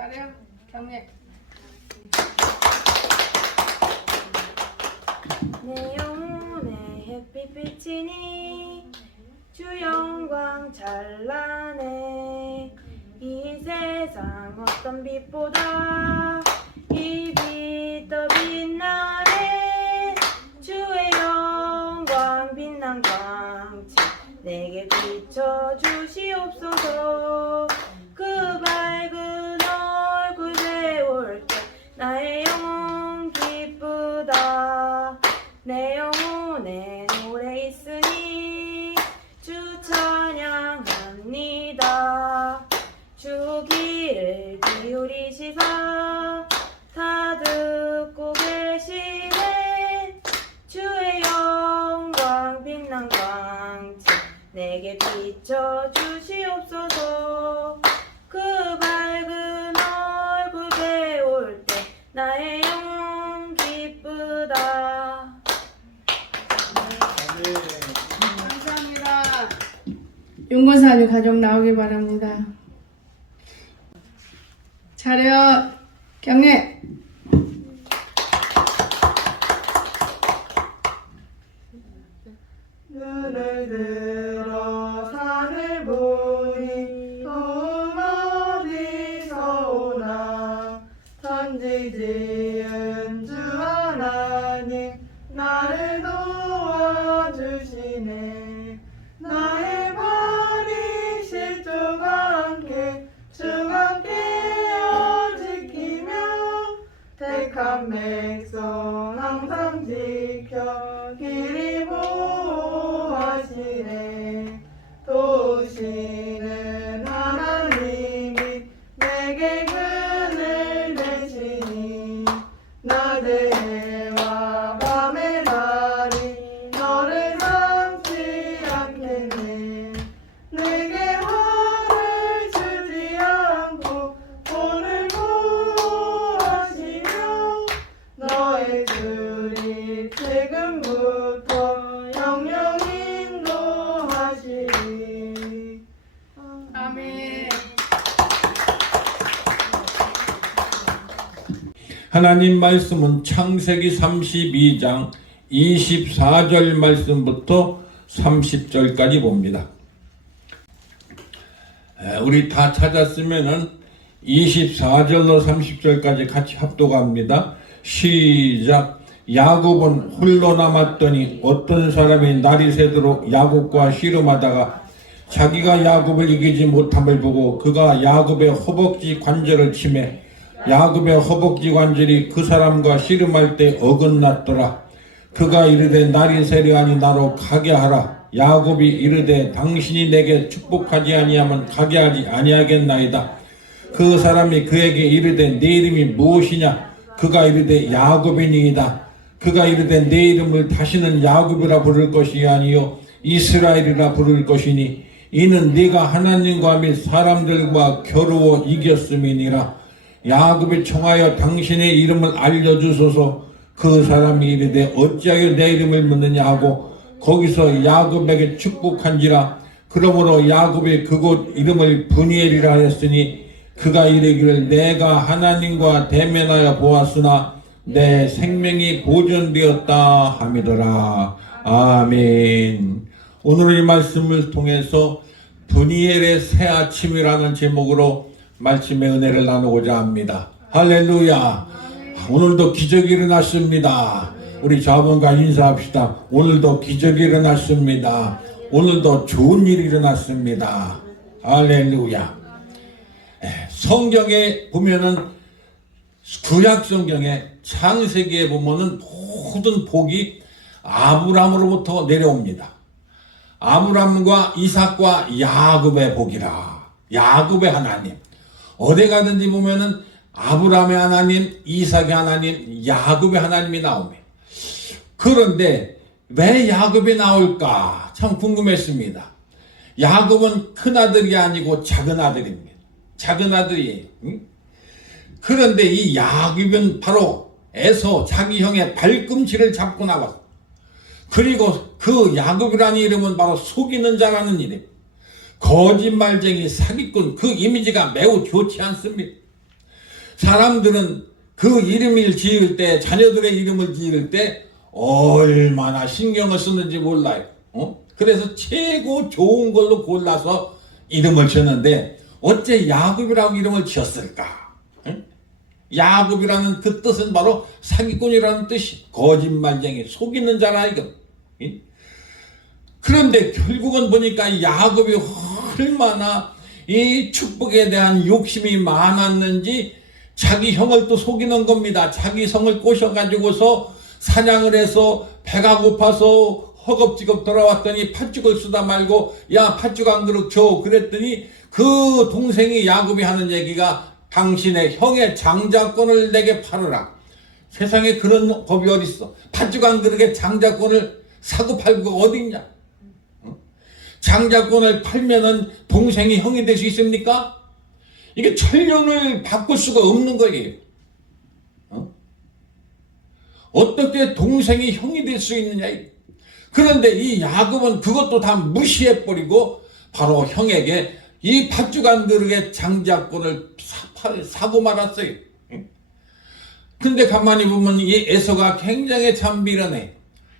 잘해요. 경례. 내 영혼의 햇빛 비치니 주 영광 찬란해. 이 세상 어떤 빛보다 이 빛 더 빛나네. 주의 영광 빛난 광채 내게 비춰주시옵소서. 그 밝은 얼굴 배울 때 나의 영혼 기쁘다. 내 영혼에 노래 있으니 주 찬양합니다. 주 귀를 기울이시사 다 듣고 계시네. 주의 영광 빛난 광채 내게 비춰주시옵소서. 그 밝은 얼굴 배울 때 나의 영혼 기쁘다. 감사합니다. 용건사님 가족 나오기 바랍니다. 차렷 경례. 눈을 들어 산을 보니 도움 어디서 오나. 천지 지은 주 하나님 나를 도와주시네. 나의 발이 실족하 않게 주가 깨어 지키며 택한 백성 항상 지켜 길이 보호하시네. 도우시는 하나님이 내게 그늘 되시니 낮에와 밤의 달이 너를 삼지 않겠네. 내게 화를 주지 않고 오늘 보호하시며 너의 줄이 지금부터 영영 인도하시리. 아멘. 하나님 말씀은 창세기 32장 24절 말씀부터 30절까지 봅니다. 우리 다 찾았으면은 24절로 30절까지 같이 합독합니다. 시작. 야곱은 홀로 남았더니 어떤 사람이 날이 새도록 야곱과 씨름하다가 자기가 야곱을 이기지 못함을 보고 그가 야곱의 허벅지 관절을 치매 야곱의 허벅지 관절이 그 사람과 씨름할 때 어긋났더라. 그가 이르되 날이 새려하니 나로 가게 하라. 야곱이 이르되 당신이 내게 축복하지 아니하면 가게 하지 아니하겠나이다. 그 사람이 그에게 이르되 네 이름이 무엇이냐. 그가 이르되 야곱이니이다. 그가 이르되 내 이름을 다시는 야곱이라 부를 것이 아니요 이스라엘이라 부를 것이니 이는 네가 하나님과 및 사람들과 겨루어 이겼음이니라. 야곱이 청하여 당신의 이름을 알려주소서. 그 사람이 이르되 어찌하여 내 이름을 묻느냐 하고 거기서 야곱에게 축복한지라. 그러므로 야곱이 그곳 이름을 브니엘이라 했으니 그가 이르기를 내가 하나님과 대면하여 보았으나 내 생명이 보존되었다 함이더라. 아멘. 오늘 이 말씀을 통해서 브니엘의 새 아침이라는 제목으로 말씀의 은혜를 나누고자 합니다. 할렐루야. 오늘도 기적이 일어났습니다. 우리 자본과 인사합시다. 오늘도 기적이 일어났습니다. 오늘도 좋은 일이 일어났습니다. 할렐루야. 성경에 보면은 구약 성경에 창세기에 보면은 모든 복이 아브라함으로부터 내려옵니다. 아브라함과 이삭과 야곱의 복이라. 야곱의 하나님. 어디 가든지 보면은 아브라함의 하나님, 이삭의 하나님, 야곱의 하나님이 나옵니다. 그런데 왜 야곱이 나올까? 참 궁금했습니다. 야곱은 큰 아들이 아니고 작은 아들입니다. 작은 아들이에요. 응? 그런데 이 야곱은 바로 에서 자기 형의 발꿈치를 잡고 나왔어. 그리고 그 야곱이라는 이름은 바로 속이는 자라는 이름. 거짓말쟁이 사기꾼 그 이미지가 매우 좋지 않습니다. 사람들은 그 이름을 지을 때, 자녀들의 이름을 지을 때 얼마나 신경을 쓰는지 몰라요. 그래서 최고 좋은 걸로 골라서 이름을 지었는데 어째 야곱이라고 이름을 지었을까? 야곱이라는 그 뜻은 바로 사기꾼이라는 뜻이, 거짓말쟁이, 속이는 자라 이거. 그런데 결국은 보니까 이 야곱이 얼마나 이 축복에 대한 욕심이 많았는지 자기 형을 또 속이는 겁니다. 자기 성을 꼬셔가지고서 사냥을 해서 배가 고파서 허겁지겁 돌아왔더니 팥죽을 쓰다 말고 야 팥죽 한 그릇 줘 그랬더니 그 동생이 야곱이 하는 얘기가 당신의 형의 장자권을 내게 팔으라. 세상에 그런 법이 어딨어. 팥죽 한 그릇에 장자권을 사고 팔고가 어딨냐. 장자권을 팔면은 동생이 형이 될 수 있습니까? 이게 천륜을 바꿀 수가 없는 거예요. 어떻게 동생이 형이 될 수 있느냐. 그런데 이 야곱은 그것도 다 무시해버리고 바로 형에게 이 팥죽 한 그릇의 장자권을 사고 말았어요. 근데 가만히 보면 이 에서가 굉장히 참 미련해.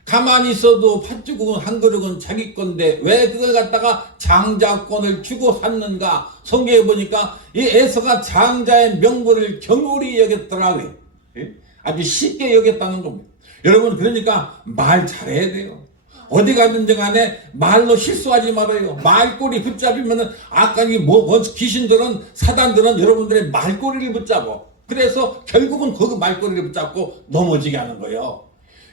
가만히 있어도 팥죽은 한 그릇은 자기 건데 왜 그걸 갖다가 장자권을 주고 샀는가. 성경에 보니까 이 에서가 장자의 명분을 경홀히 여겼더라고요. 아주 쉽게 여겼다는 겁니다. 여러분, 그러니까 말 잘해야 돼요. 어디 가든지 간에 말로 실수하지 말아요. 말꼬리 붙잡으면은 아까 이 귀신들은, 사단들은 여러분들의 말꼬리를 붙잡아. 그래서 결국은 그 말꼬리를 붙잡고 넘어지게 하는 거예요.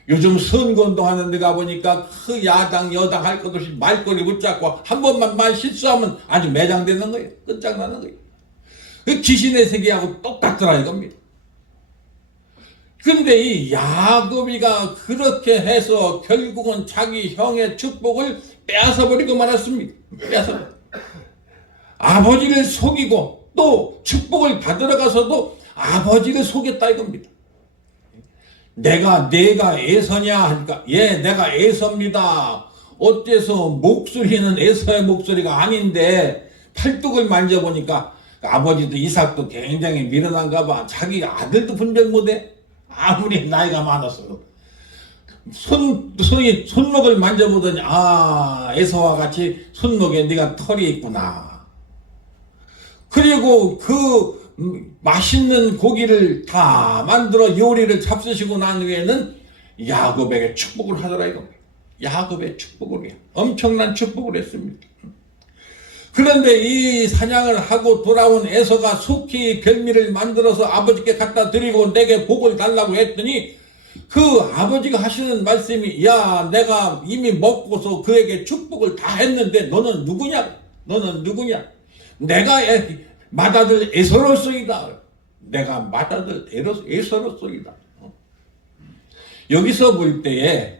요즘 선거운동 하는 데 가보니까 그 야당 여당 할 것 없이 말꼬리 붙잡고 한 번만 말 실수하면 아주 매장되는 거예요. 끝장나는 거예요. 그 귀신의 세계하고 똑같더라 이겁니다. 근데 이 야곱이가 그렇게 해서 결국은 자기 형의 축복을 빼앗아버리고 말았습니다. 아버지를 속이고 또 축복을 받으러 가서도 아버지를 속였다 이겁니다. 내가 에서냐 하니까 예 내가 에서입니다. 어째서 목소리는 에서의 목소리가 아닌데 팔뚝을 만져보니까 아버지도 이삭도 굉장히 미련한가 봐. 자기 아들도 분별 못해. 아무리 나이가 많았어도 손목을 만져보더니 에서와 같이 손목에 네가 털이 있구나. 그리고 그 맛있는 고기를 다 만들어 요리를 잡수시고 난 후에는 야곱에게 축복을 하더라 이거. 야곱의 축복을 해요. 엄청난 축복을 했습니다. 그런데 이 사냥을 하고 돌아온 에서가 속히 별미를 만들어서 아버지께 갖다 드리고 내게 복을 달라고 했더니 그 아버지가 하시는 말씀이 야 내가 이미 먹고서 그에게 축복을 다 했는데 너는 누구냐? 내가 맏아들 에서로서이다. 내가 맏아들 에서로서이다. 여기서 볼 때에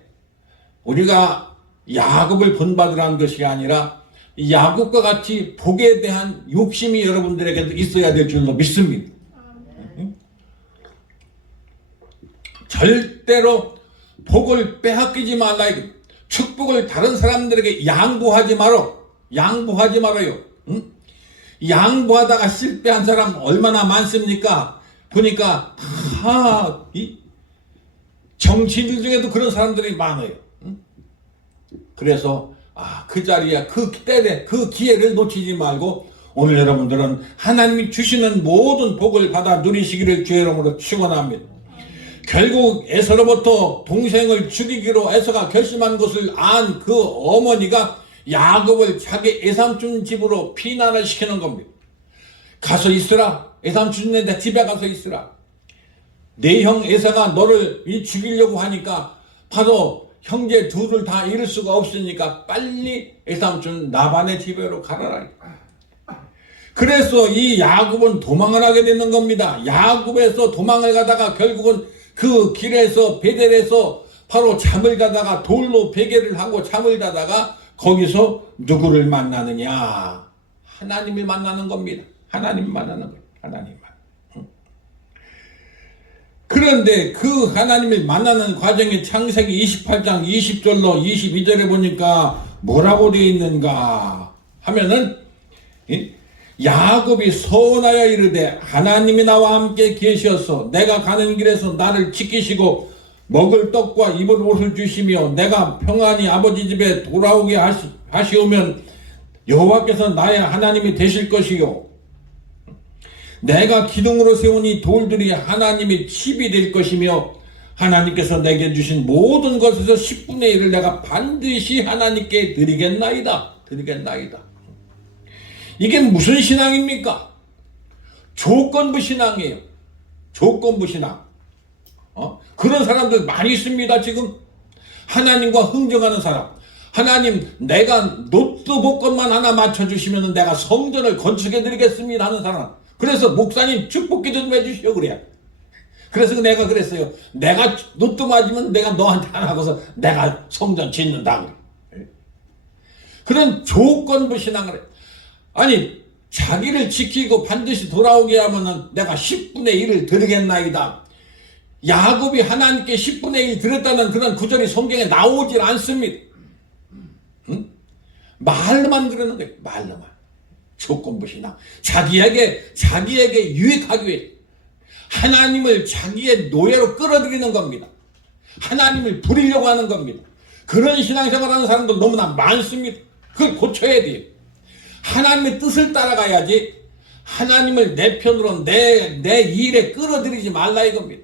우리가 야곱을 본받으라는 것이 아니라 야곱과 같이 복에 대한 욕심이 여러분들에게도 있어야 될 줄로 믿습니다. 절대로 복을 빼앗기지 말라. 축복을 다른 사람들에게 양보하지 말아요. 양보하다가 실패한 사람 얼마나 많습니까? 보니까 다 정치인들 중에도 그런 사람들이 많아요. 그래서 그 자리에 그 때에 그 기회를 놓치지 말고 오늘 여러분들은 하나님이 주시는 모든 복을 받아 누리시기를 주의 이름으로 축원합니다. 결국 에서로부터 동생을 죽이기로 에서가 결심한 것을 안 그 어머니가 야곱을 자기 애삼촌 집으로 피난을 시키는 겁니다. 가서 있으라. 애삼촌네 집에 가서 있으라. 내 형 에서가 너를 죽이려고 하니까 바로 형제 둘을 다 잃을 수가 없으니까 빨리 애삼촌 라반의 집으로 가라라. 그래서 이 야곱은 도망을 하게 되는 겁니다. 야곱에서 도망을 가다가 결국은 그 길에서 베델에서 바로 잠을 자다가 돌로 베개를 하고 잠을 자다가 거기서 누구를 만나느냐? 하나님을 만나는 겁니다. 하나님 만나는 거예요. 하나님만. 그런데 그 하나님을 만나는 과정이 창세기 28장 20절로 22절에 보니까 뭐라고 되어 있는가 하면은 야곱이 서원하여 이르되 하나님이 나와 함께 계셔서 내가 가는 길에서 나를 지키시고 먹을 떡과 입을 옷을 주시며 내가 평안히 아버지 집에 돌아오게 하시오면 여호와께서 나의 하나님이 되실 것이요 내가 기둥으로 세운 이 돌들이 하나님의 칩이 될 것이며 하나님께서 내게 주신 모든 것에서 10분의 1을 내가 반드시 하나님께 드리겠나이다. 이게 무슨 신앙입니까? 조건부 신앙이에요. 조건부 신앙. 그런 사람들 많이 있습니다. 지금 하나님과 흥정하는 사람. 하나님, 내가 로또 복권만 하나 맞춰주시면 내가 성전을 건축해드리겠습니다 하는 사람. 그래서 목사님 축복기도 좀 해주시오 그래요. 그래서 내가 그랬어요. 내가 로또 맞으면 내가 너한테 하나 하고서 내가 성전 짓는다 그래. 그런 조건부 신앙을 해. 아니, 자기를 지키고 반드시 돌아오게 하면은 내가 10분의 1을 드리겠나이다. 야곱이 하나님께 10분의 1 드렸다는 그런 구절이 성경에 나오질 않습니다. 응? 말로만 그러는 거예요. 말로만. 조건부 신앙. 자기에게 유익하기 위해 하나님을 자기의 노예로 끌어들이는 겁니다. 하나님을 부리려고 하는 겁니다. 그런 신앙생활하는 사람도 너무나 많습니다. 그걸 고쳐야 돼요. 하나님의 뜻을 따라가야지 하나님을 내 편으로 내 일에 끌어들이지 말라 이겁니다.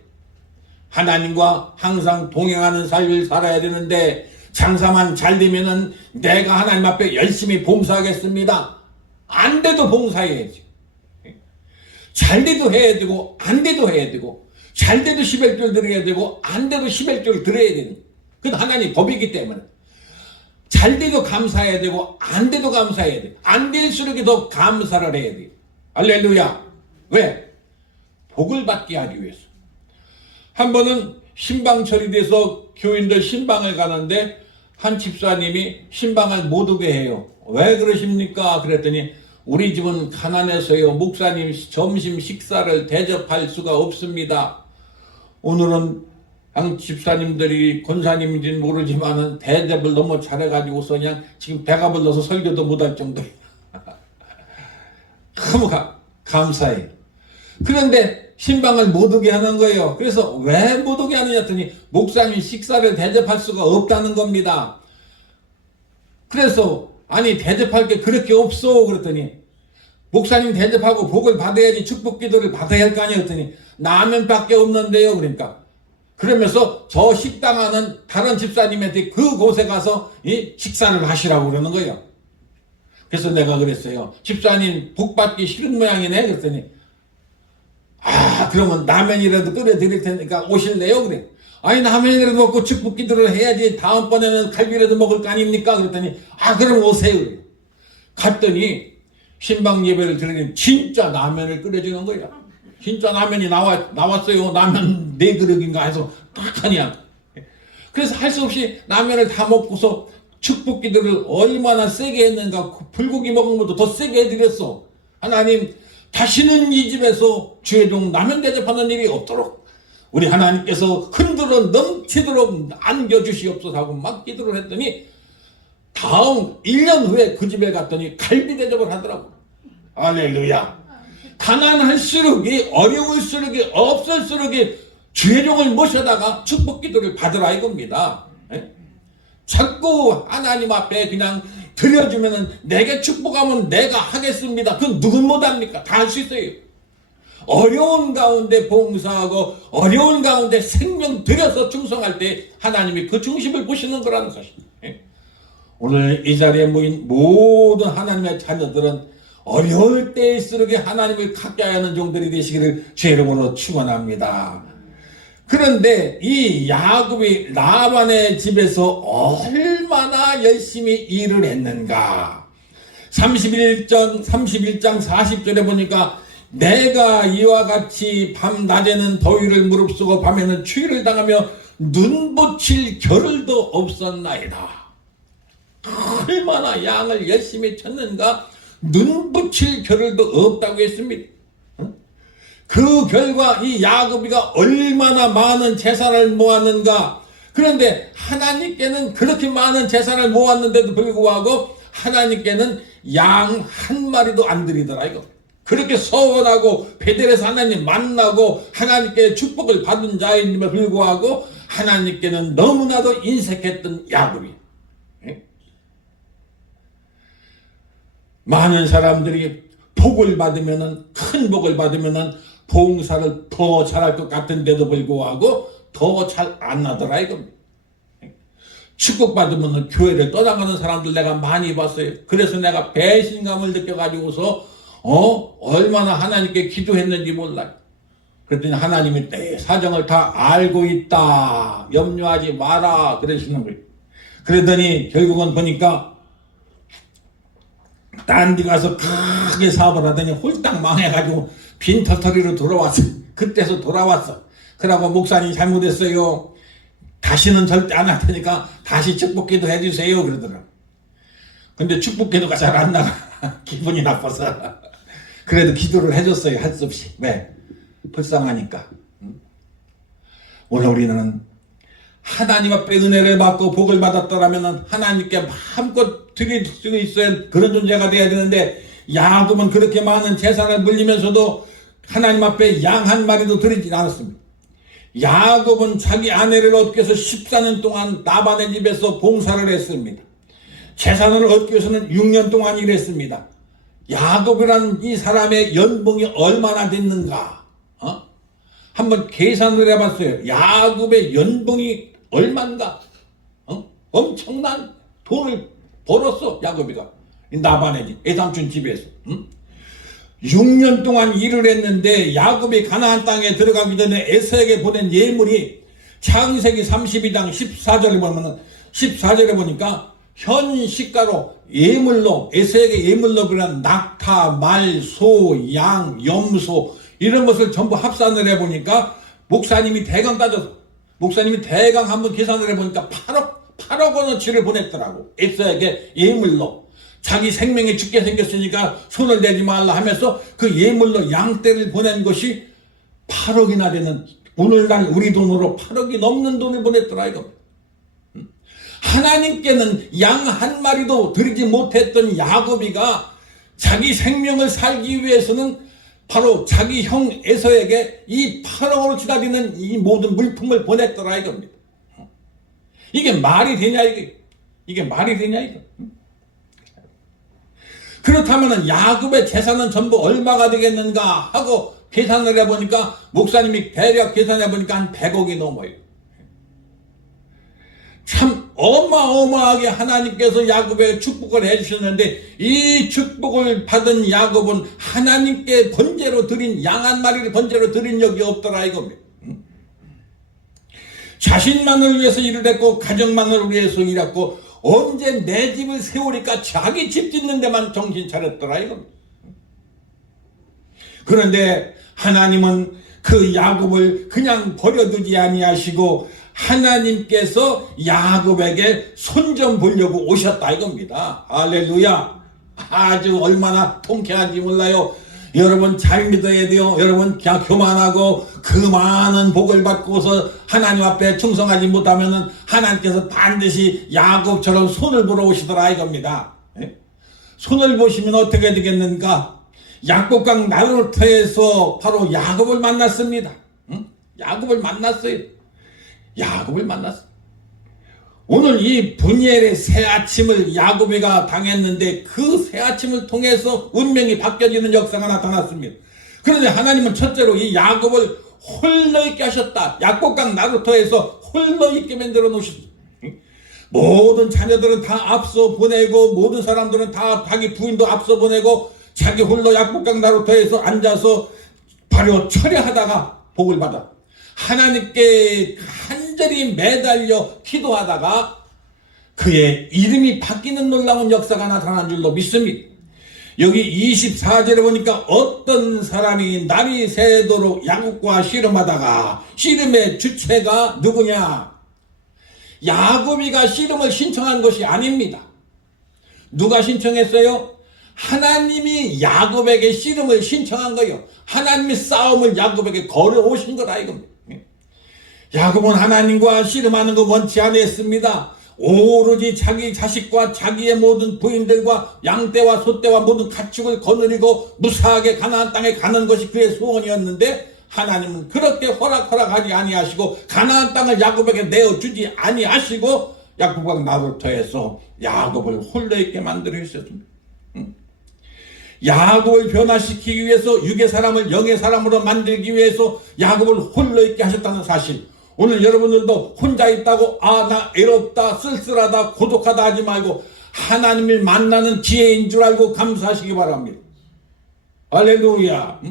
하나님과 항상 동행하는 삶을 살아야 되는데 장사만 잘 되면은 내가 하나님 앞에 열심히 봉사하겠습니다. 안 돼도 봉사해야지. 잘 돼도 해야 되고 안 돼도 해야 되고 잘 돼도 11절 드려야 되고 안 돼도 11절 드려야 되는 그건 하나님 법이기 때문에 잘 돼도 감사해야 되고 안 돼도 감사해야 돼. 안 될수록 더 감사를 해야 돼. 할렐루야. 왜? 복을 받게 하기 위해서. 한 번은 신방철이 돼서 교인들 신방을 가는데 한 집사님이 신방을 못 오게 해요. 왜 그러십니까? 그랬더니 우리 집은 가난해서요. 목사님 점심 식사를 대접할 수가 없습니다. 오늘은 양 집사님들이 권사님인지는 모르지만은 대접을 너무 잘해가지고서 그냥 지금 배가 불러서 설교도 못할 정도예요. 너무 감사해요. 그런데 신방을 못 오게 하는 거예요. 그래서 왜 못 오게 하느냐 했더니 목사님 식사를 대접할 수가 없다는 겁니다. 그래서 아니 대접할 게 그렇게 없어 그랬더니 목사님 대접하고 복을 받아야지 축복 기도를 받아야 할 거 아니에요 했더니 라면밖에 없는데요. 그러니까 그러면서 저 식당하는 다른 집사님한테 그곳에 가서 식사를 하시라고 그러는 거예요. 그래서 내가 그랬어요. 집사님 복 받기 싫은 모양이네 그랬더니 그러면 라면이라도 끓여 드릴 테니까 오실래요? 그래. 아니 라면이라도 먹고 축복 기도를 해야지 다음번에는 갈비라도 먹을 거 아닙니까? 그랬더니 그럼 오세요. 그래. 갔더니 신방 예배를 드리니 진짜 라면을 끓여주는 거야. 진짜 라면이 나왔어요. 라면 4그릇인가 해서 딱 하냐. 그래서 할 수 없이 라면을 다 먹고서 축복 기도를 얼마나 세게 했는가. 불고기 먹은 것도 더 세게 해드렸어. 하나님 다시는 이 집에서 주의종 라면 대접하는 일이 없도록 우리 하나님께서 흔들어 넘치도록 안겨주시옵소서 하고 막 기도를 했더니 다음 1년 후에 그 집에 갔더니 갈비 대접을 하더라고. 할렐루야. 가난할수록 어려울수록 없을수록 주의종을 모셔다가 축복 기도를 받으라 이겁니다. 자꾸 하나님 앞에 그냥 드려주면은 내게 축복하면 내가 하겠습니다. 그건 누군 못합니까? 다 할 수 있어요. 어려운 가운데 봉사하고 어려운 가운데 생명 들여서 충성할 때 하나님이 그 중심을 보시는 거라는 것입니다. 오늘 이 자리에 모인 모든 하나님의 자녀들은 어려울 때일수록 하나님을 가까이 하는 종들이 되시기를 주의 이름으로 축원합니다. 그런데 이 야곱이 라반의 집에서 얼마나 열심히 일을 했는가. 31장 40절에 보니까 내가 이와 같이 밤 낮에는 더위를 무릅쓰고 밤에는 추위를 당하며 눈붙일 겨를도 없었나이다. 얼마나 양을 열심히 쳤는가. 눈붙일 겨를도 없다고 했습니다. 그 결과 이 야곱이가 얼마나 많은 재산을 모았는가. 그런데 하나님께는 그렇게 많은 재산을 모았는데도 불구하고 하나님께는 양 한 마리도 안 드리더라 이거. 그렇게 서원하고 베델에서 하나님 만나고 하나님께 축복을 받은 자임에도 불구하고 하나님께는 너무나도 인색했던 야곱이. 많은 사람들이 복을 받으면은, 큰 복을 받으면은 봉사를 더 잘할 것 같은데도 불구하고 더 잘 안 나더라 이겁니다. 축복받으면 교회를 떠나가는 사람들 내가 많이 봤어요. 그래서 내가 배신감을 느껴가지고서 얼마나 하나님께 기도했는지 몰라요. 그랬더니 하나님이 내 사정을 다 알고 있다, 염려하지 마라 그러시는 거예요. 그러더니 결국은 보니까 딴 데 가서 크게 사업을 하더니 홀딱 망해가지고 빈털터리로 돌아왔어. 그때서 돌아왔어. 그러고 목사님 잘못했어요, 다시는 절대 안 할 테니까 다시 축복기도 해주세요 그러더라. 근데 축복기도가 잘 안 나가. 기분이 나빠서. 그래도 기도를 해줬어요. 할 수 없이. 왜? 불쌍하니까. 오늘 우리는 하나님 앞에 은혜를 받고 복을 받았더라면 하나님께 마음껏 드릴 수 있어야 그런 존재가 돼야 되는데, 야곱은 그렇게 많은 재산을 물리면서도 하나님 앞에 양 한 마리도 드리지 않았습니다. 야곱은 자기 아내를 얻기 위해서 14년 동안 라반의 집에서 봉사를 했습니다. 재산을 얻기 위해서는 6년 동안 일했습니다. 야곱이라는 이 사람의 연봉이 얼마나 됐는가? 한번 계산을 해봤어요. 야곱의 연봉이 얼마인가? 엄청난 돈을 벌었어 야곱이가. 라반의 집, 애삼촌 집에서. 6년 동안 일을 했는데 야곱이 가나안 땅에 들어가기 전에 에서에게 보낸 예물이 창세기 32장 14절에 보니까 현 시가로 예물로, 에서에게 예물로 그런 낙타, 말, 소, 양, 염소 이런 것을 전부 합산을 해보니까 목사님이 대강 한번 계산을 해보니까 8억 원어치를 보냈더라고. 에서에게 예물로. 자기 생명이 죽게 생겼으니까 손을 대지 말라 하면서 그 예물로 양떼를 보낸 것이 8억이나 되는, 오늘날 우리 돈으로 8억이 넘는 돈을 보냈더라 이거. 하나님께는 양 한 마리도 드리지 못했던 야곱이가 자기 생명을 살기 위해서는 바로 자기 형 에서에게 이 8억으로 치달리는 이 모든 물품을 보냈더라 이겁니다. 이게 말이 되냐 이게 말이 되냐 이거. 그렇다면 야곱의 재산은 전부 얼마가 되겠는가 하고 계산을 해보니까, 목사님이 대략 계산해보니까 한 100억이 넘어요. 참 어마어마하게 하나님께서 야곱에게 축복을 해주셨는데, 이 축복을 받은 야곱은 하나님께 번제로 드린 양 한 마리를 번제로 드린 적이 없더라 이겁니다. 자신만을 위해서 일을 했고 가정만을 위해서 일했고, 언제 내 집을 세우니까 자기 집 짓는 데만 정신 차렸더라 이겁니다. 그런데 하나님은 그 야곱을 그냥 버려두지 아니하시고 하나님께서 야곱에게 손 좀 보려고 오셨다 이겁니다. 할렐루야. 아주 얼마나 통쾌한지 몰라요. 여러분 잘 믿어야 돼요. 여러분 그냥 교만하고 그 많은 복을 받고서 하나님 앞에 충성하지 못하면은 하나님께서 반드시 야곱처럼 손을 보러 오시더라 이겁니다. 손을 보시면 어떻게 되겠는가? 야곱강 나루터에서 바로 야곱을 만났습니다. 야곱을 만났어요. 오늘 이 분이엘의 새 아침을 야곱이가 당했는데 그 새 아침을 통해서 운명이 바뀌어지는 역사가 나타났습니다. 그런데 하나님은 첫째로 이 야곱을 홀로 있게 하셨다. 야곱강 나루터에서 홀로 있게 만들어 놓으셨다. 모든 자녀들은 다 앞서 보내고, 모든 사람들은 다 자기 부인도 앞서 보내고, 자기 홀로 야곱강 나루터에서 앉아서 바로 철회하다가 복을 받아 하나님께 간절히 매달려 기도하다가 그의 이름이 바뀌는 놀라운 역사가 나타난 줄로 믿습니다. 여기 24절에 보니까 어떤 사람이 날이 새도록 야곱과 씨름하다가, 씨름의 주체가 누구냐? 야곱이가 씨름을 신청한 것이 아닙니다. 누가 신청했어요? 하나님이 야곱에게 씨름을 신청한 거예요. 하나님이 싸움을 야곱에게 걸어오신 거다 이겁니다. 야곱은 하나님과 씨름하는 거 원치 않았습니다. 오로지 자기 자식과 자기의 모든 부인들과 양떼와 소떼와 모든 가축을 거느리고 무사하게 가나안 땅에 가는 것이 그의 소원이었는데 하나님은 그렇게 허락하지 아니하시고 가나안 땅을 야곱에게 내어주지 아니하시고 야곱과 나루터에서 야곱을 홀로 있게 만들어 주셨습니다. 야곱을 변화시키기 위해서 육의 사람을 영의 사람으로 만들기 위해서 야곱을 홀로 있게 하셨다는 사실, 오늘 여러분들도 혼자 있다고 나 외롭다 쓸쓸하다 고독하다 하지 말고 하나님을 만나는 기회인 줄 알고 감사하시기 바랍니다. 할렐루야.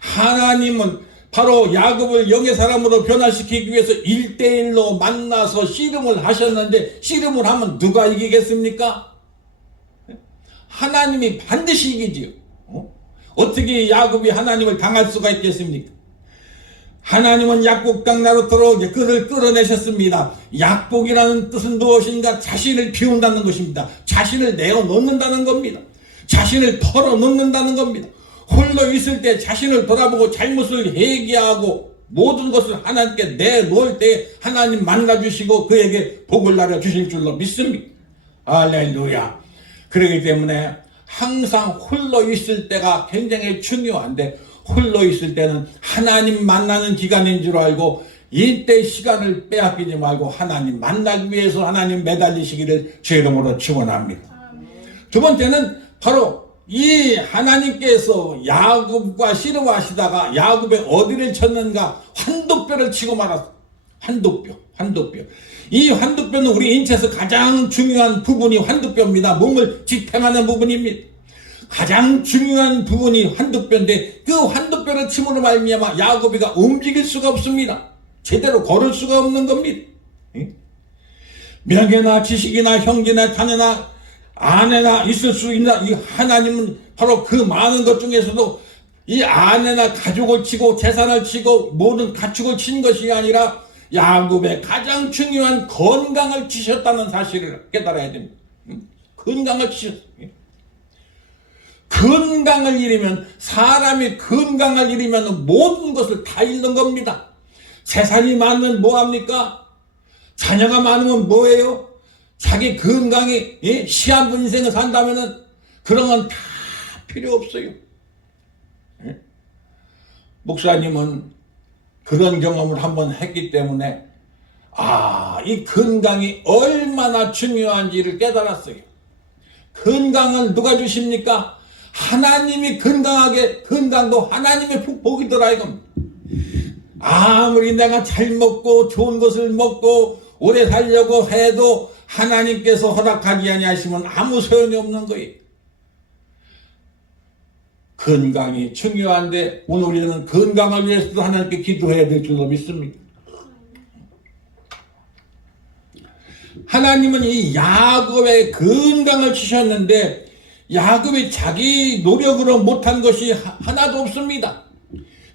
하나님은 바로 야곱을 영의 사람으로 변화시키기 위해서 1대1로 만나서 씨름을 하셨는데, 씨름을 하면 누가 이기겠습니까? 하나님이 반드시 이기지요. 어떻게 야곱이 하나님을 당할 수가 있겠습니까? 하나님은 약복 땅 나루터로 그를 끌어내셨습니다. 약복이라는 뜻은 무엇인가? 자신을 비운다는 것입니다. 자신을 내어놓는다는 겁니다. 자신을 털어놓는다는 겁니다. 홀로 있을 때 자신을 돌아보고 잘못을 회개하고 모든 것을 하나님께 내놓을 때 하나님 만나주시고 그에게 복을 나눠주실 줄로 믿습니다. 할렐루야. 그렇기 때문에 항상 홀로 있을 때가 굉장히 중요한데, 홀로 있을 때는 하나님 만나는 기간인 줄 알고 이때 시간을 빼앗기지 말고 하나님 만나기 위해서 하나님 매달리시기를 주의 이름으로 축원합니다. 두 번째는 바로 이 하나님께서 야곱과 씨름하시다가 야곱의 어디를 쳤는가? 환도뼈를 치고 말았어. 환도뼈. 이 환도뼈는 우리 인체에서 가장 중요한 부분이 환도뼈입니다. 몸을 지탱하는 부분입니다. 가장 중요한 부분이 환도뼈인데 그 환도뼈를 침으로 말미암아 야곱이가 움직일 수가 없습니다. 제대로 걸을 수가 없는 겁니다. 명예나 지식이나 형제나 자녀나 아내나 있을 수 있나? 이 하나님은 바로 그 많은 것 중에서도 이 아내나 가족을 치고 재산을 치고 모든 가축을 친 것이 아니라 야곱의 가장 중요한 건강을 치셨다는 사실을 깨달아야 됩니다. 건강을 치셨어요. 건강을 잃으면, 사람이 건강을 잃으면 모든 것을 다 잃는 겁니다. 재산이 많으면 뭐합니까? 자녀가 많으면 뭐예요? 자기 건강이 시한부 인생을 산다면은 그런 건 다 필요 없어요. 목사님은 그런 경험을 한번 했기 때문에 이 건강이 얼마나 중요한지를 깨달았어요. 건강은 누가 주십니까? 하나님이 건강도 하나님의 복이더라 이겁니다. 아무리 내가 잘 먹고 좋은 것을 먹고 오래 살려고 해도 하나님께서 허락하지 아니하시면 아무 소용이 없는 거예요. 건강이 중요한데 오늘 우리는 건강을 위해서도 하나님께 기도해야 될 줄로 믿습니다. 하나님은 이 야곱의 건강을 주셨는데 야곱이 자기 노력으로 못한 것이 하나도 없습니다.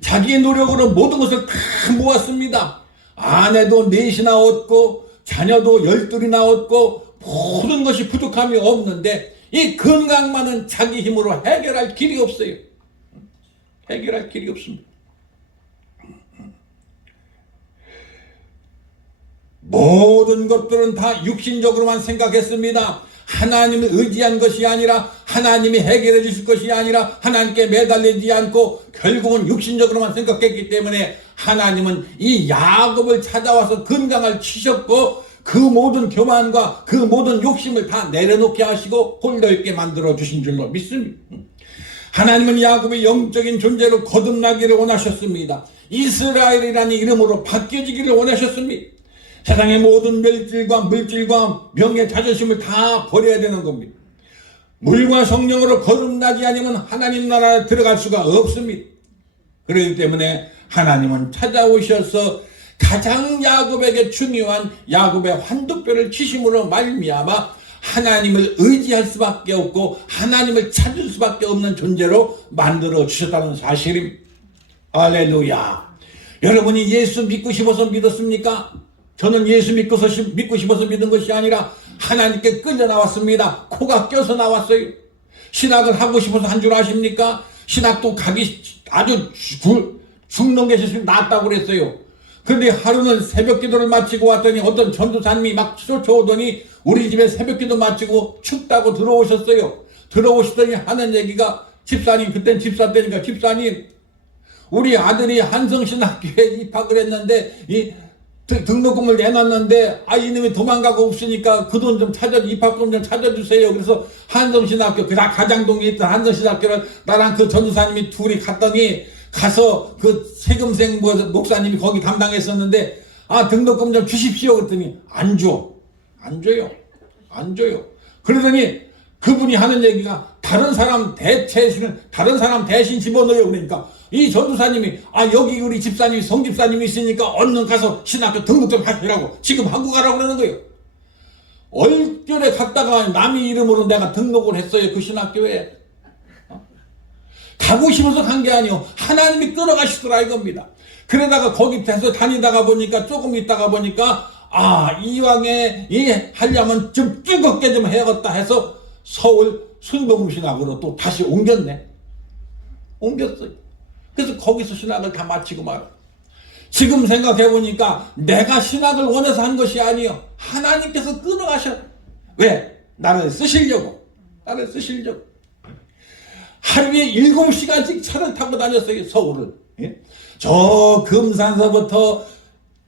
자기의 노력으로 모든 것을 다 모았습니다. 아내도 넷이나 얻고 자녀도 12이나 얻고 모든 것이 부족함이 없는데 이 건강만은 자기 힘으로 해결할 길이 없어요. 해결할 길이 없습니다. 모든 것들은 다 육신적으로만 생각했습니다. 하나님을 의지한 것이 아니라, 하나님이 해결해 주실 것이 아니라 하나님께 매달리지 않고 결국은 육신적으로만 생각했기 때문에 하나님은 이 야곱을 찾아와서 건강을 치셨고 그 모든 교만과 그 모든 욕심을 다 내려놓게 하시고 홀로 있게 만들어 주신 줄로 믿습니다. 하나님은 야곱의 영적인 존재로 거듭나기를 원하셨습니다. 이스라엘이라는 이름으로 바뀌어지기를 원하셨습니다. 세상의 모든 멸질과 물질과 명예 자존심을 다 버려야 되는 겁니다. 물과 성령으로 거듭나지 않으면 하나님 나라에 들어갈 수가 없습니다. 그렇기 때문에 하나님은 찾아오셔서 가장 야곱에게 중요한 야곱의 환도뼈를 치심으로 말미암아 하나님을 의지할 수밖에 없고 하나님을 찾을 수밖에 없는 존재로 만들어 주셨다는 사실입니다. 할렐루야. 여러분이 예수 믿고 싶어서 믿었습니까? 저는 예수 믿고 싶어서 믿은 것이 아니라 하나님께 끌려 나왔습니다. 코가 껴서 나왔어요. 신학을 하고 싶어서 한 줄 아십니까? 신학도 가기 아주 죽는 것이 낫다고 그랬어요. 그런데 하루는 새벽 기도를 마치고 왔더니 어떤 전도사님이 막 쫓아오더니 우리 집에 새벽 기도 마치고 춥다고 들어오셨어요. 들어오시더니 하는 얘기가, 집사님, 그땐 집사 때니까, 집사님, 우리 아들이 한성신학교에 입학을 했는데 등록금을 내놨는데 이놈이 도망가고 없으니까 그 돈 좀 입학금 좀 찾아주세요. 그래서 한성신학교, 그 가장동에 있던 한성신학교를 나랑 그 전도사님이 둘이 갔더니, 가서 그 세금생 목사님이 거기 담당했었는데 등록금 좀 주십시오 그랬더니 안 줘요. 그러더니 그분이 하는 얘기가 다른 사람 대신 집어넣어요. 그러니까 이 전도사님이 여기 우리 집사님이 성집사님이 있으니까 얼른 가서 신학교 등록 좀 하시라고 지금 하고 가라고 그러는 거예요. 얼결에 갔다가 남의 이름으로 내가 등록을 했어요. 그 신학교에. 가고 싶어서 간 게 아니요. 하나님이 끌어가시더라 이겁니다. 그러다가 거기 돼서 다니다가 보니까 조금 있다가 보니까 이왕에 하려면 좀 뜨겁게 좀 해야겠다 해서 서울 순복음신학으로 또 다시 옮겼어요. 그래서 거기서 신학을 다 마치고 말아. 지금 생각해 보니까 내가 신학을 원해서 한 것이 아니요. 하나님께서 끌어가셔. 왜? 나를 쓰시려고. 하루에 7시간씩 차를 타고 다녔어요. 서울을. 저 금산서부터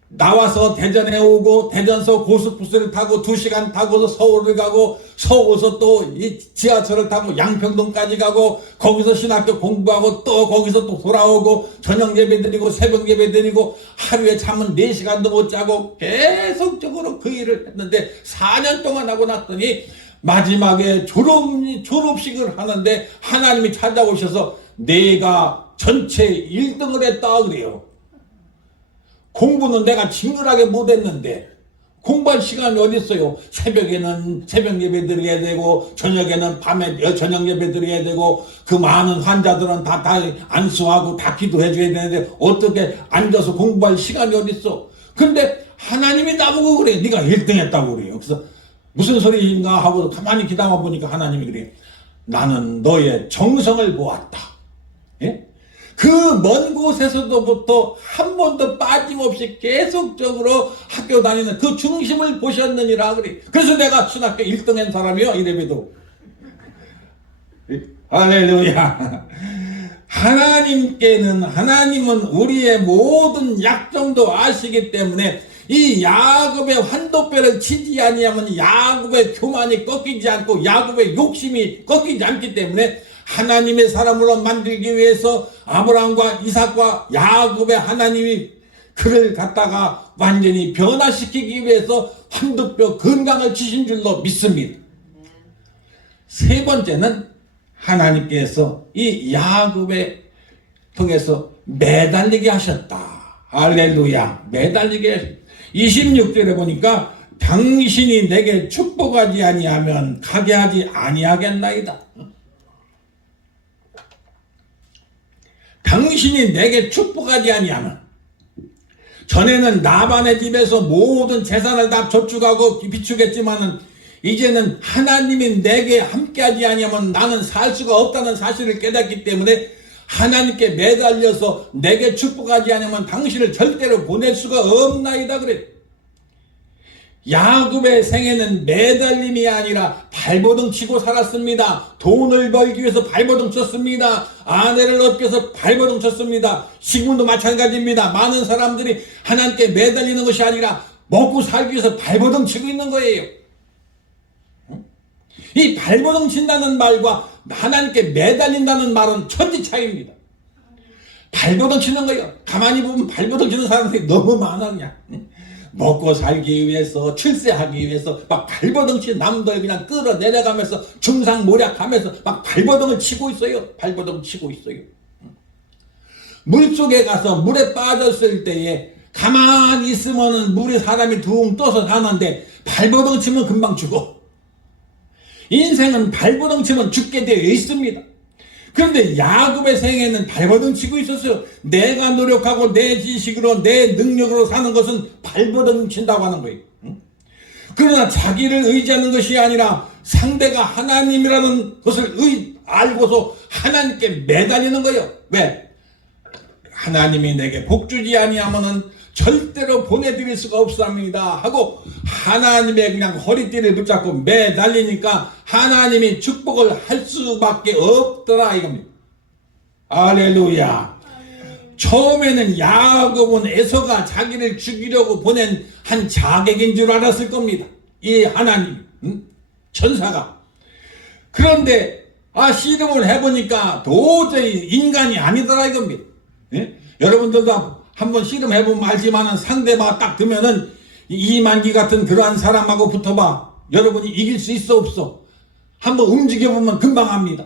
나와서 대전에 오고 대전서 고속버스를 타고 2시간 타고서 서울을 가고 서울에서 또 이 지하철을 타고 양평동까지 가고 거기서 신학교 공부하고 또 거기서 또 돌아오고 저녁 예배 드리고 새벽 예배 드리고 하루에 잠은 4시간도 못 자고 계속적으로 그 일을 했는데 4년 동안 하고 났더니 마지막에 졸업식을 하는데 하나님이 찾아오셔서 내가 전체 1등을 했다 그래요. 공부는 내가 징그하게 못했는데 공부할 시간이 어디 있어요. 새벽에는 새벽 예배 드려야 되고 저녁에는 밤에 저녁 예배 드려야 되고 그 많은 환자들은 다 안수하고 다 기도해 줘야 되는데 어떻게 앉아서 공부할 시간이 어디 있어. 근데 하나님이 나보고 그래. 네가 1등 했다고 그래요. 그래서 무슨 소리인가 하고 가만히 기다려 보니까 하나님이 그래. 나는 너의 정성을 보았다. 예? 그 먼 곳에서도부터 한 번도 빠짐없이 계속적으로 학교 다니는 그 중심을 보셨느니라 그래. 그래서 내가 신학교 1등한 사람이요. 이래봬도. 할렐루야. 하나님은 우리의 모든 약점도 아시기 때문에 이 야곱의 환도뼈를 치지 아니하면 야곱의 교만이 꺾이지 않고 야곱의 욕심이 꺾이지 않기 때문에 하나님의 사람으로 만들기 위해서 아브라함과 이삭과 야곱의 하나님이 그를 갖다가 완전히 변화시키기 위해서 환도뼈 건강을 주신 줄로 믿습니다. 세 번째는 하나님께서 이 야곱에 통해서 매달리게 하셨다. 할렐루야. 매달리게 하셨다. 26절에 보니까 당신이 내게 축복하지 아니하면 가게 하지 아니하겠나이다. 당신이 내게 축복하지 아니하면, 전에는 나반의 집에서 모든 재산을 다 저축하고 비축했지만은 이제는 하나님이 내게 함께하지 아니하면 나는 살 수가 없다는 사실을 깨닫기 때문에 하나님께 매달려서 내게 축복하지 않으면 당신을 절대로 보낼 수가 없나이다 그래. 야곱의 생애는 매달림이 아니라 발버둥 치고 살았습니다. 돈을 벌기 위해서 발버둥 쳤습니다. 아내를 얻기 위해서 발버둥 쳤습니다. 지금도 마찬가지입니다. 많은 사람들이 하나님께 매달리는 것이 아니라 먹고 살기 위해서 발버둥 치고 있는 거예요. 이 발버둥 친다는 말과 하나님께 매달린다는 말은 천지 차이입니다. 발버둥 치는 거예요. 가만히 보면 발버둥 치는 사람들이 너무 많아 그냥. 먹고 살기 위해서, 출세하기 위해서 막 발버둥 치는 남들 그냥 끌어내려가면서 중상모략하면서 막 발버둥을 치고 있어요. 발버둥 치고 있어요. 물속에 가서 물에 빠졌을 때에 가만히 있으면은 물에 사람이 둥 떠서 사는데 발버둥 치면 금방 죽어. 인생은 발버둥 치면 죽게 되어 있습니다. 그런데 야곱의 생애는 발버둥 치고 있었어요. 내가 노력하고 내 지식으로 내 능력으로 사는 것은 발버둥 친다고 하는 거예요. 그러나 자기를 의지하는 것이 아니라 상대가 하나님이라는 것을 알고서 하나님께 매달리는 거예요. 왜? 하나님이 내게 복주지 아니하면은 절대로 보내드릴 수가 없습니다 하고 하나님의 그냥 허리띠를 붙잡고 매달리니까 하나님이 축복을 할 수밖에 없더라 이겁니다. 할렐루야. 처음에는 야곱은 에서가 자기를 죽이려고 보낸 한 자객인 줄 알았을 겁니다. 이 하나님 천사가. 그런데 씨름을 해보니까 도저히 인간이 아니더라 이겁니다. 예? 여러분들도 한번 씨름해보면 알지만은 상대가 딱 들면은 이만기 같은 그러한 사람하고 붙어봐. 여러분이 이길 수 있어 없어? 한번 움직여보면 금방 합니다.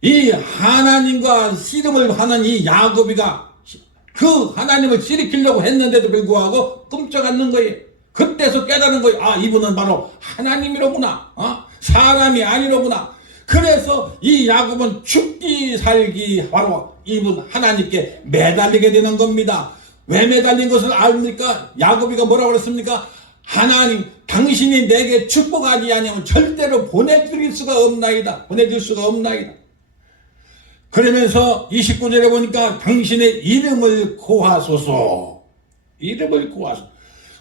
이 하나님과 씨름을 하는 이 야곱이가 그 하나님을 일으키려고 했는데도 불구하고 끔찍 않는 거예요. 그때서 깨달은 거예요. 이분은 바로 하나님이로구나. 사람이 아니로구나. 그래서 이 야곱은 죽기 살기 바로 이분 하나님께 매달리게 되는 겁니다. 왜 매달린 것을 압니까? 야곱이가 뭐라고 그랬습니까? 하나님 당신이 내게 축복하지 아니하면 절대로 보내줄 수가 없나이다. 보내줄 수가 없나이다. 그러면서 29절에 보니까 당신의 이름을 고하소서. 이름을 고하소서.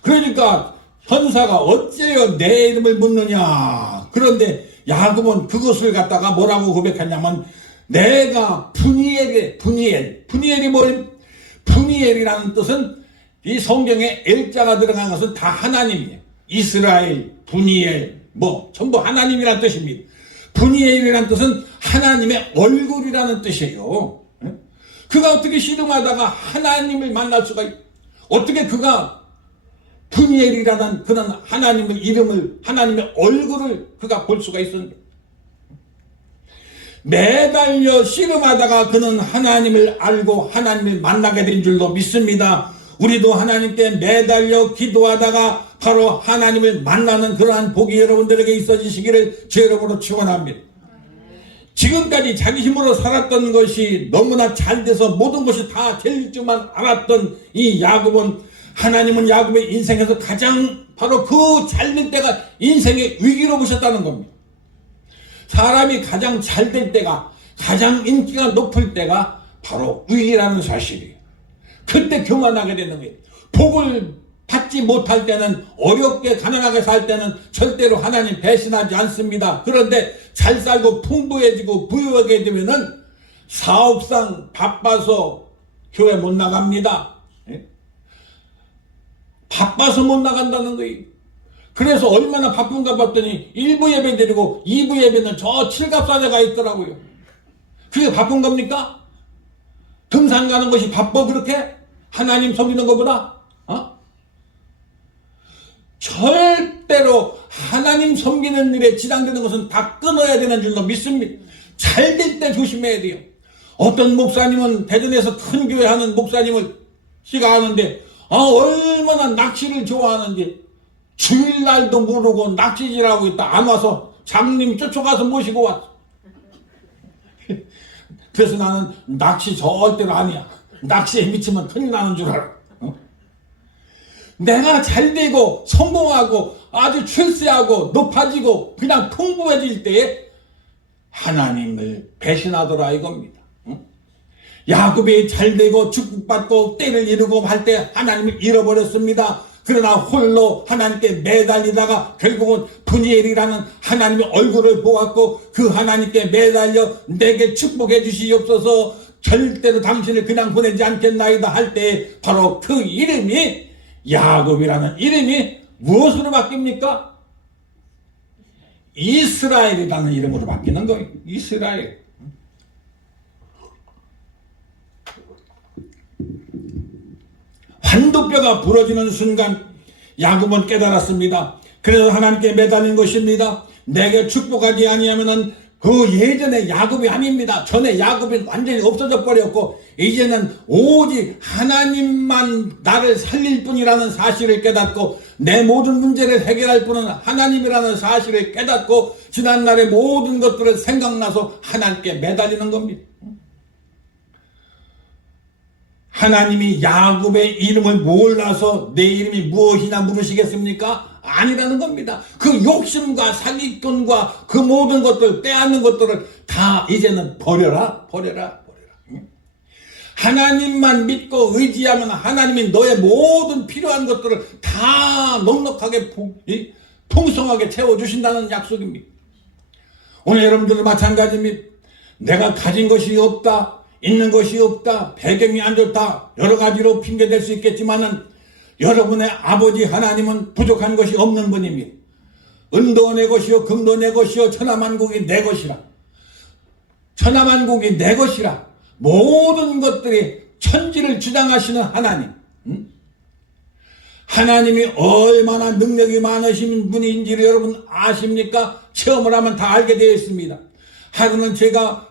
그러니까 현사가 어째요 내 이름을 묻느냐. 그런데 야곱은 그것을 갖다가 뭐라고 고백했냐면 내가 푸니엘이 뭐예요? 푸니엘이라는 뜻은 이 성경에 엘자가 들어간 것은 다 하나님이에요. 이스라엘, 푸니엘 전부 하나님이라는 뜻입니다. 푸니엘이라는 뜻은 하나님의 얼굴이라는 뜻이에요. 그가 어떻게 씨름하다가 하나님을 만날 수가 어떻게 그가 푸니엘이라는 그런 하나님의 이름을 하나님의 얼굴을 그가 볼 수가 있었는데 매달려 씨름하다가 그는 하나님을 알고 하나님을 만나게 된 줄로 믿습니다. 우리도 하나님께 매달려 기도하다가 바로 하나님을 만나는 그러한 복이 여러분들에게 있어지시기를 제 이름으로 축원합니다. 지금까지 자기 힘으로 살았던 것이 너무나 잘 돼서 모든 것이 다 될 줄만 알았던 이 야곱은 하나님은 야곱의 인생에서 가장 바로 그 잘 될 때가 인생의 위기로 보셨다는 겁니다. 사람이 가장 잘 될 때가 가장 인기가 높을 때가 바로 위기라는 사실이에요. 그때 교만하게 되는 거예요. 복을 받지 못할 때는 어렵게 가난하게 살 때는 절대로 하나님 배신하지 않습니다. 그런데 잘 살고 풍부해지고 부유하게 되면은 사업상 바빠서 교회 못 나갑니다. 바빠서 못 나간다는 거예요. 그래서 얼마나 바쁜가 봤더니 1부 예배 드리고 2부 예배는 저 칠갑산에 있더라고요. 그게 바쁜 겁니까? 등산 가는 것이 바빠 그렇게? 하나님 섬기는 것보다? 절대로 하나님 섬기는 일에 지장되는 것은 다 끊어야 되는 줄로 믿습니다. 잘 될 때 조심해야 돼요. 어떤 목사님은 대전에서 큰 교회 하는 목사님을 씨가 하는데 얼마나 낚시를 좋아하는지 주일날도 모르고 낚시질하고 있다 안 와서 장님이 쫓아가서 모시고 왔어. 그래서 나는 낚시 절대로 아니야. 낚시에 미치면 큰일 나는 줄 알아. 내가 잘되고 성공하고 아주 출세하고 높아지고 그냥 풍부해질 때에 하나님을 배신하더라 이겁니다. 야곱이 잘되고 축복받고 때를 이루고 할 때 하나님을 잃어버렸습니다. 그러나 홀로 하나님께 매달리다가 결국은 푸니엘이라는 하나님의 얼굴을 보았고 그 하나님께 매달려 내게 축복해 주시옵소서 절대로 당신을 그냥 보내지 않겠나이다 할 때 바로 그 이름이 야곱이라는 이름이 무엇으로 바뀝니까? 이스라엘이라는 이름으로 바뀌는 거예요. 이스라엘. 환도뼈가 부러지는 순간 야곱은 깨달았습니다. 그래서 하나님께 매달린 것입니다. 내게 축복하지 아니하면은 그 예전의 야곱이 아닙니다. 전에 야곱이 완전히 없어져 버렸고 이제는 오직 하나님만 나를 살릴 뿐이라는 사실을 깨닫고 내 모든 문제를 해결할 분은 하나님이라는 사실을 깨닫고 지난날의 모든 것들을 생각나서 하나님께 매달리는 겁니다. 하나님이 야곱의 이름을 몰라서 내 이름이 무엇이냐 물으시겠습니까? 아니라는 겁니다. 그 욕심과 사기꾼과 그 모든 것들 빼앗는 것들을 다 이제는 버려라. 하나님만 믿고 의지하면 하나님이 너의 모든 필요한 것들을 다 넉넉하게 풍성하게 채워주신다는 약속입니다. 오늘 여러분들도 마찬가지입니다. 내가 가진 것이 없다, 있는 것이 없다, 배경이 안 좋다, 여러 가지로 핑계댈 수 있겠지만은 여러분의 아버지 하나님은 부족한 것이 없는 분입니다. 은도 내 것이요 금도 내 것이요 천하만국이 내 것이라. 천하만국이 내 것이라. 모든 것들이 천지를 주장하시는 하나님. 하나님이 얼마나 능력이 많으신 분인지를 여러분 아십니까? 체험을 하면 다 알게 되어 있습니다. 하루는 제가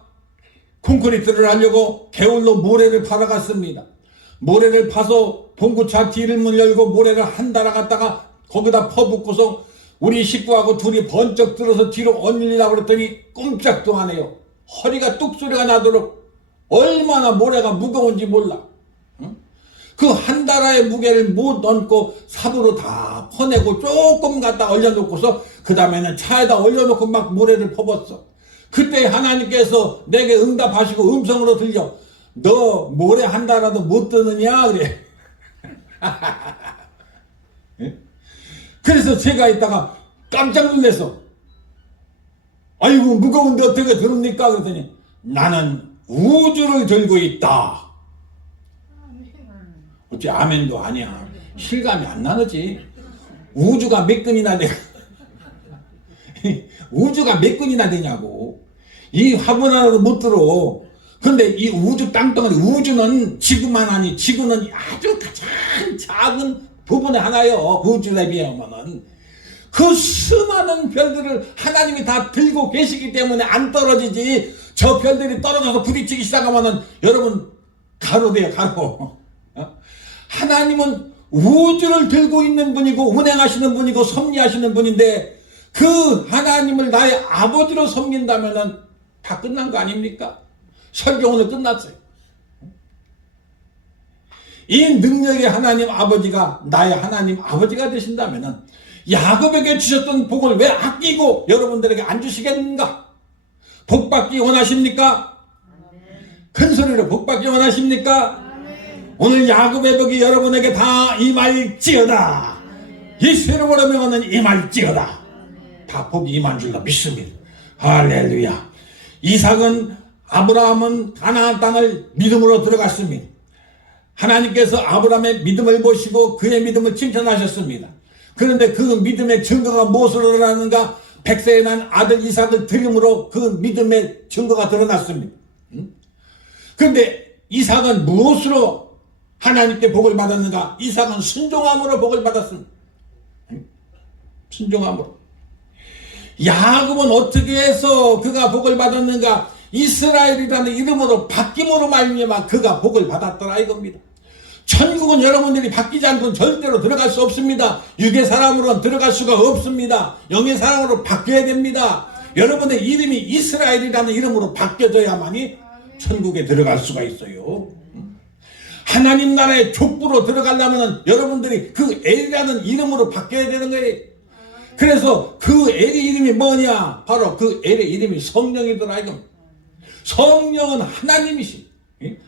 콘크리트를 하려고 개울로 모래를 파러 갔습니다. 모래를 파서 봉구차 뒤를 문 열고 모래를 한 달아 갖다가 거기다 퍼붓고서 우리 식구하고 둘이 번쩍 들어서 뒤로 얹으려고 그랬더니 꼼짝도 안 해요. 허리가 뚝 소리가 나도록 얼마나 모래가 무거운지 몰라. 그 한 달아의 무게를 못 얹고 삽으로 다 퍼내고 조금 갖다 얼려놓고서 그 다음에는 차에다 얼려놓고 막 모래를 퍼붓어. 그때 하나님께서 내게 응답하시고 음성으로 들려. 너 모래 한 달아도 못 드느냐 그래. 그래서 제가 이따가 깜짝 놀랐어. 아이고 무거운데 어떻게 들읍니까? 그랬더니 나는 우주를 들고 있다. 어째 아멘도 아니야. 실감이 안 나지. 우주가 몇 근이나 돼. 우주가 몇 근이나 되냐고. 이 화분 하나도 못 들어. 근데 이 우주 땅덩어리, 우주는 지구만 아니, 지구는 아주 가장 작은 부분의 하나요. 우주에 비하면은. 그 수많은 별들을 하나님이 다 들고 계시기 때문에 안 떨어지지. 저 별들이 떨어져서 부딪히기 시작하면은 여러분 가로 돼요, 가로. 하나님은 우주를 들고 있는 분이고 운행하시는 분이고 섭리하시는 분인데 그 하나님을 나의 아버지로 섬긴다면은 다 끝난 거 아닙니까? 설교 오늘 끝났어요. 이 능력의 하나님 아버지가 나의 하나님 아버지가 되신다면은 야곱에게 주셨던 복을 왜 아끼고 여러분들에게 안 주시겠는가? 복 받기 원하십니까? 큰 소리로 복 받기 원하십니까? 오늘 야곱의 복이 여러분에게 다 임할지어다. 예수의 명하는 임할지어다. 다 복이 임한 줄로 믿습니다. 할렐루야. 이삭은 아브라함은 가나안 땅을 믿음으로 들어갔습니다. 하나님께서 아브라함의 믿음을 보시고 그의 믿음을 칭찬하셨습니다. 그런데 그 믿음의 증거가 무엇으로 드러나는가? 100세에 난 아들 이삭을 드림으로 그 믿음의 증거가 드러났습니다. 그런데 이삭은 무엇으로 하나님께 복을 받았는가? 이삭은 순종함으로 복을 받았습니다. 순종함으로. 야곱은 어떻게 해서 그가 복을 받았는가? 이스라엘이라는 이름으로 바뀜으로 말미암아 그가 복을 받았더라 이겁니다. 천국은 여러분들이 바뀌지 않고는 절대로 들어갈 수 없습니다. 육의 사람으로는 들어갈 수가 없습니다. 영의 사람으로 바뀌어야 됩니다. 여러분의 이름이 이스라엘이라는 이름으로 바뀌어져야만이 천국에 들어갈 수가 있어요. 하나님 나라의 족보로 들어가려면 여러분들이 그 엘이라는 이름으로 바뀌어야 되는 거예요. 그래서 그 엘의 이름이 뭐냐? 바로 그 엘의 이름이 성령이더라 이겁니다. 성령은 하나님이시,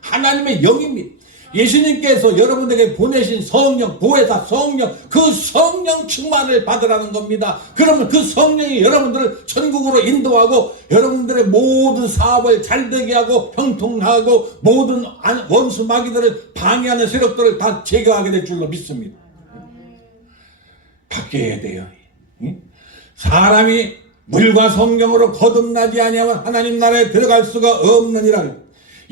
하나님의 영입니다. 예수님께서 여러분에게 보내신 성령, 보혜사 성령, 그 성령 충만을 받으라는 겁니다. 그러면 그 성령이 여러분들을 천국으로 인도하고 여러분들의 모든 사업을 잘되게 하고 형통하고 모든 원수 마귀들을 방해하는 세력들을 다 제거하게 될 줄로 믿습니다. 바뀌어야 돼요. 사람이 물과 성령으로 거듭나지 아니하면 하나님 나라에 들어갈 수가 없느니라.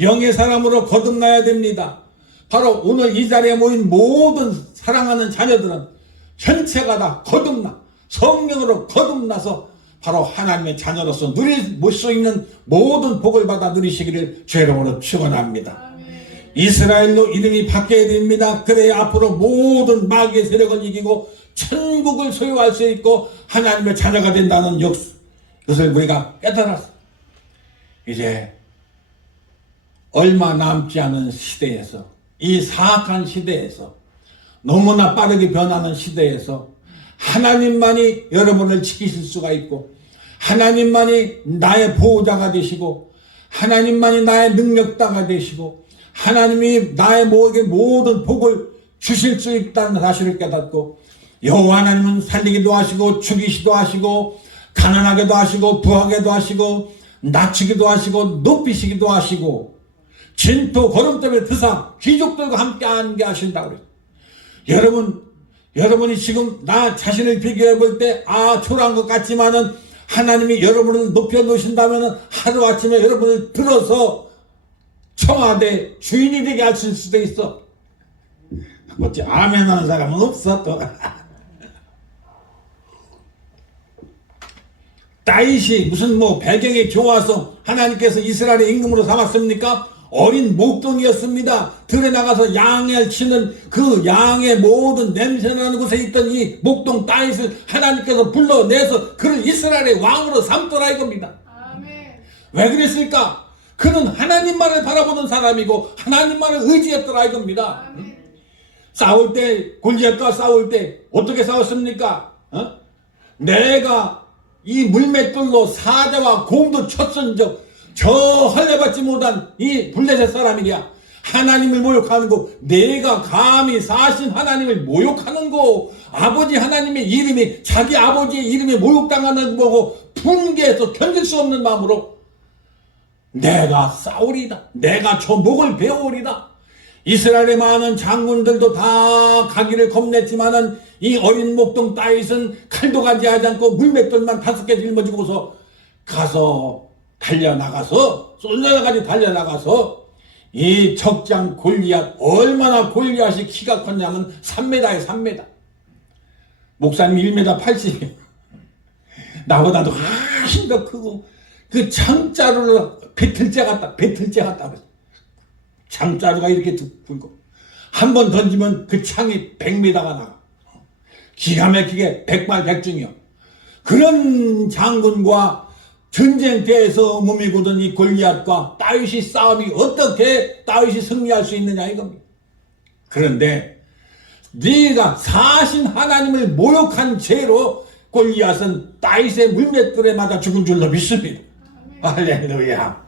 영의 사람으로 거듭나야 됩니다. 바로 오늘 이 자리에 모인 모든 사랑하는 자녀들은 전체가 다 거듭나 성령으로 거듭나서 바로 하나님의 자녀로서 누릴 수 있는 모든 복을 받아 누리시기를 주의 이름으로 축원합니다. 이스라엘로 이름이 바뀌어야 됩니다. 그래야 앞으로 모든 마귀의 세력을 이기고 천국을 소유할 수 있고 하나님의 자녀가 된다는 것을 우리가 깨달았어. 이제 얼마 남지 않은 시대에서, 이 사악한 시대에서, 너무나 빠르게 변하는 시대에서 하나님만이 여러분을 지키실 수가 있고 하나님만이 나의 보호자가 되시고 하나님만이 나의 능력자가 되시고 하나님이 나의 모든 복을 주실 수 있다는 사실을 깨닫고 여호와 하나님은 살리기도 하시고 죽이시도 하시고 가난하게도 하시고 부하게도 하시고 낮추기도 하시고 높이시기도 하시고 진토 거름돌의 드사 귀족들과 함께 하게 하신다고 그래요. 여러분이 지금 나 자신을 비교해 볼 때 초라한 것 같지만은 하나님이 여러분을 높여 놓으신다면은 하루아침에 여러분을 들어서 청와대 주인이 되게 하실 수도 있어. 어찌 아멘 하는 사람은 없어 또. 다윗이 무슨 배경이 좋아서 하나님께서 이스라엘의 임금으로 삼았습니까? 어린 목동이었습니다. 들에 나가서 양을 치는 그 양의 모든 냄새나는 곳에 있던 이 목동 다윗을 하나님께서 불러내서 그를 이스라엘의 왕으로 삼더라 이겁니다. 아멘. 왜 그랬을까? 그는 하나님만을 바라보는 사람이고 하나님만을 의지했더라 이겁니다. 아멘. 싸울 때 골리앗과 싸울 때 어떻게 싸웠습니까? 내가 이 물맷돌로 사자와 곰도 쳤은적 저 헐레받지 못한 이 블레셋 사람이랴. 하나님을 모욕하는 거 내가 감히 사신 하나님을 모욕하는 거 아버지 하나님의 이름이 자기 아버지의 이름이 모욕당하는 거 보고 분개해서 견딜 수 없는 마음으로 내가 싸우리다. 내가 저 목을 베어오리다. 이스라엘의 많은 장군들도 다 가기를 겁냈지만은 이 어린 목동 다윗은 칼도 가지하지 않고 물맷돌만 5개 짊어지고서 가서 달려나가서 쏠려나가지 달려나가서 이 적장 골리앗 얼마나 골리앗이 키가 컸냐면 3m에 3m 목사님 1m 80이에요. 나보다도 훨씬 더 크고 그 창자루로 배틀째 같다 창자루가 이렇게 굵고 한 번 던지면 그 창이 100m가 나가. 기가 막히게 백발백중이요. 그런 장군과 전쟁터에서 몸이 굳은 이 골리앗과 다윗이 싸움이 어떻게 다윗이 승리할 수 있느냐 이겁니다. 그런데 네가 사신 하나님을 모욕한 죄로 골리앗은 다윗의 물맷돌에 맞아 죽은 줄로 믿습니다. 할렐루야.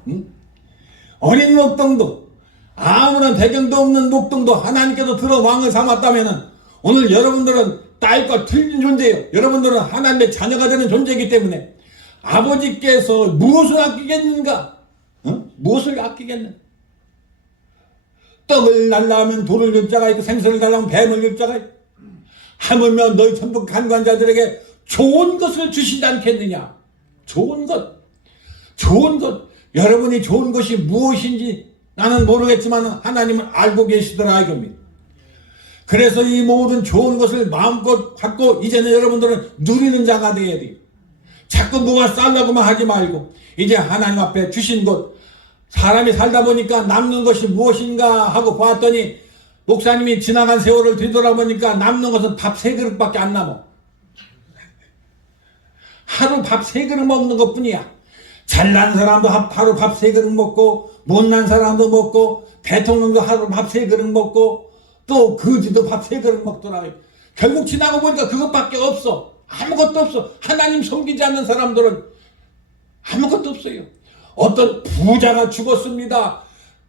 어린 목동도 아무런 배경도 없는 목동도 하나님께서 들어 왕을 삼았다면은 오늘 여러분들은 다윗과 틀린 존재예요. 여러분들은 하나님의 자녀가 되는 존재이기 때문에 아버지께서 무엇을 아끼겠는가? 무엇을 아끼겠는가? 떡을 달라면 돌을 줄 자가 있고 생선을 달라면 뱀을 줄 자가 있고 하물며 너희 천국 간관자들에게 좋은 것을 주시지 않겠느냐? 좋은 것. 여러분이 좋은 것이 무엇인지 나는 모르겠지만 하나님은 알고 계시더라 이겁니다. 그래서 이 모든 좋은 것을 마음껏 갖고 이제는 여러분들은 누리는 자가 되어야 돼요. 자꾸 뭐가 쌀라고만 하지 말고 이제 하나님 앞에 주신 것 사람이 살다 보니까 남는 것이 무엇인가 하고 보았더니 목사님이 지나간 세월을 뒤돌아보니까 남는 것은 밥 3그릇밖에 안 남아. 하루 밥 3그릇 먹는 것뿐이야. 잘난 사람도 하루 밥 3그릇 먹고 못난 사람도 먹고 대통령도 하루 밥 3그릇 먹고 또 거지도 밥 3그릇 먹더라고요. 결국 지나고 보니까 그것밖에 없어. 아무것도 없어. 하나님 섬기지 않는 사람들은 아무것도 없어요. 어떤 부자가 죽었습니다.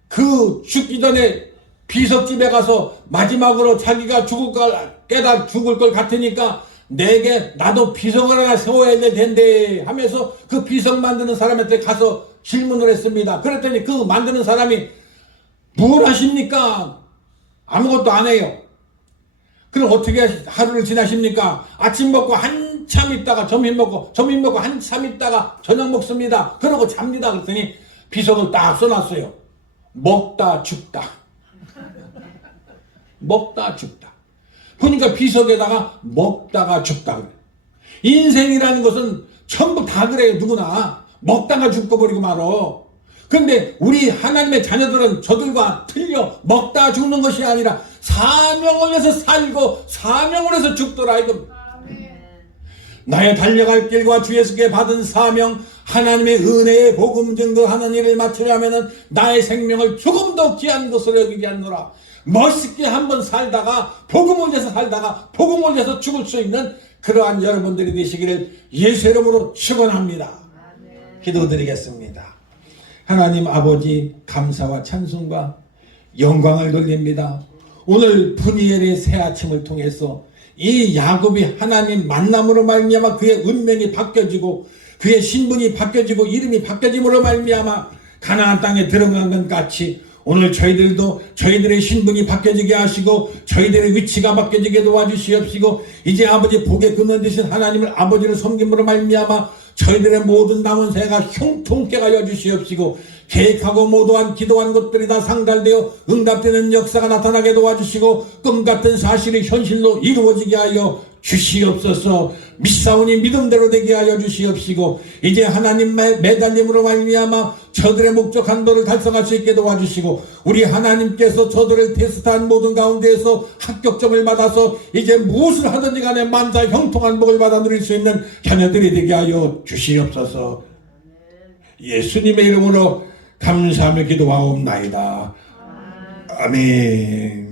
그 죽기 전에 비석집에 가서 마지막으로 자기가 죽을 걸 같으니까 내게 나도 비석을 하나 세워야 될 텐데 하면서 그 비석 만드는 사람한테 가서 질문을 했습니다. 그랬더니 그 만드는 사람이 뭘 하십니까? 아무것도 안 해요. 그럼 어떻게 하루를 지나십니까? 아침 먹고 한참 있다가 점심 먹고 한참 있다가 저녁 먹습니다. 그러고 잡니다. 그랬더니 비석을 딱 써놨어요. 먹다 죽다. 먹다 죽다. 그러니까 비석에다가 먹다가 죽다 그래. 인생이라는 것은 전부 다 그래요. 누구나 먹다가 죽고 버리고 말어. 근데 우리 하나님의 자녀들은 저들과 틀려 먹다 죽는 것이 아니라 사명을 위해서 살고 사명을 위해서 죽더라 이겁니다. 나의 달려갈 길과 주 예수께 받은 사명 하나님의 은혜의 복음 증거하는 일을 마치려면 나의 생명을 조금 더 귀한 것으로 여기지 않노라. 멋있게 한번 살다가 복음을 위해서 살다가 복음을 위해서 죽을 수 있는 그러한 여러분들이 되시기를 예수 이름으로 축원합니다. 기도드리겠습니다. 하나님 아버지 감사와 찬송과 영광을 돌립니다. 오늘 푸니엘의 새 아침을 통해서 이 야곱이 하나님 만남으로 말미암아 그의 운명이 바뀌어지고 그의 신분이 바뀌어지고 이름이 바뀌어짐으로 말미암아 가나안 땅에 들어간 것 같이 오늘 저희들도 저희들의 신분이 바뀌어지게 하시고 저희들의 위치가 바뀌어지게 도와주시옵시고 이제 아버지 복에 근원 되신 하나님을 아버지를 섬김으로 말미암아 저희들의 모든 남은 새가 형통케 하여 주시옵시고 계획하고 모두한 기도한 것들이 다 상달되어 응답되는 역사가 나타나게 도와주시고 꿈같은 사실이 현실로 이루어지게 하여 주시옵소서. 믿사오니 믿음대로 되게 하여 주시옵시고 이제 하나님의 매달림으로 말미암아 저들의 목적한 도를 달성할 수 있게 도와주시고 우리 하나님께서 저들을 테스트한 모든 가운데에서 합격점을 받아서 이제 무엇을 하든지 간에 만사 형통한 복을 받아 누릴 수 있는 자녀들이 되게 하여 주시옵소서. 예수님의 이름으로 감사하며 기도하옵나이다. 아멘.